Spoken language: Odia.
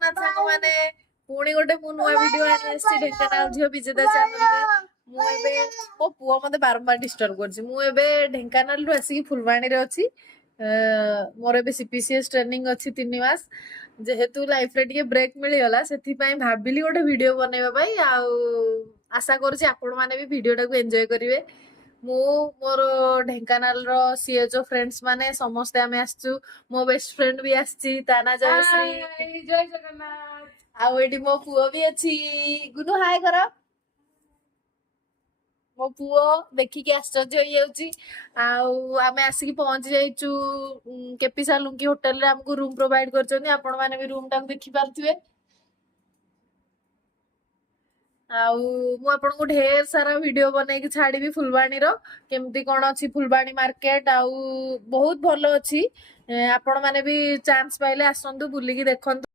ଜଗନ୍ନାଥ ସାଙ୍ଗମାନେ ପୁଣି ଗୋଟେ ମୁଁ ନୂଆ ଭିଡିଓ ଆଣି ଆସିଛି ଢେଙ୍କାନାଳ ଝିଅ ବିଜେତା ଚ୍ୟାନେଲରେ। ମୁଁ ଏବେ ମୋ ପୁଅ ମତେ ବାରମ୍ବାର ଡିଷ୍ଟର୍ବ କରୁଛି। ମୁଁ ଏବେ ଢେଙ୍କାନାଳରୁ ଆସିକି ଫୁଲବାଣୀରେ ଅଛି। ମୋର ଏବେ CPCS ଟ୍ରେନିଂ ଅଛି 3 ମାସ। ଯେହେତୁ ଲାଇଫରେ ଟିକେ ବ୍ରେକ୍ ମିଳିଗଲା ସେଥିପାଇଁ ଭାବିଲି ଗୋଟେ ଭିଡିଓ ବନେଇବା ପାଇଁ। ଆଉ ଆଶା କରୁଛି ଆପଣ ମାନେ ବି ଭିଡିଓଟାକୁ ଏନ୍ଜୟ କରିବେ। ମୁଁ ମୋର ଢେଙ୍କାନାଳର CHO ଫ୍ରେଣ୍ଡସ୍ ମାନେ ସମସ୍ତେ ଆମେ ଆସିଛୁ। ମୋ ବେଷ୍ଟ ଫ୍ରେଣ୍ଡ ବି ଆସିଛି, ତା ନା ଜୟଶ୍ରୀ। ଜୟ ଜଗନ୍ନାଥ। ଆଉ ଏଠି ମୋ ପୁଅ ବି ଅଛି। ଗୁନୁ ହାଏ କର। ମୋ ପୁଅ ଦେଖିକି ଆଶ୍ଚର୍ଯ୍ୟ ହେଇଯାଉଛି। ଆଉ ଆମେ ଆସିକି ପହଞ୍ଚି ଯାଇଛୁ କେପି ସାଲୁଙ୍କି ହୋଟେଲରେ। ଆମକୁ ରୁମ୍ ପ୍ରୋଭାଇଡ କରିଛନ୍ତି। ଆପଣ ମାନେ ବି ରୁମ୍ ଟାକୁ ଦେଖି ପାରୁଥିବେ। ଆଉ ମୁଁ ଆପଣଙ୍କୁ ଢେର ସାରା ଭିଡିଓ ବନେଇକି ଛାଡିବି ଫୁଲବାଣୀର କେମିତି କଣ ଅଛି ଫୁଲବାଣୀ ମାର୍କେଟ। ଆଉ ବହୁତ ଭଲ ଅଛି। ଆପଣ ମାନେ ବି ଚାନ୍ସ ପାଇଲେ ଆସନ୍ତୁ ବୁଲିକି ଦେଖନ୍ତୁ।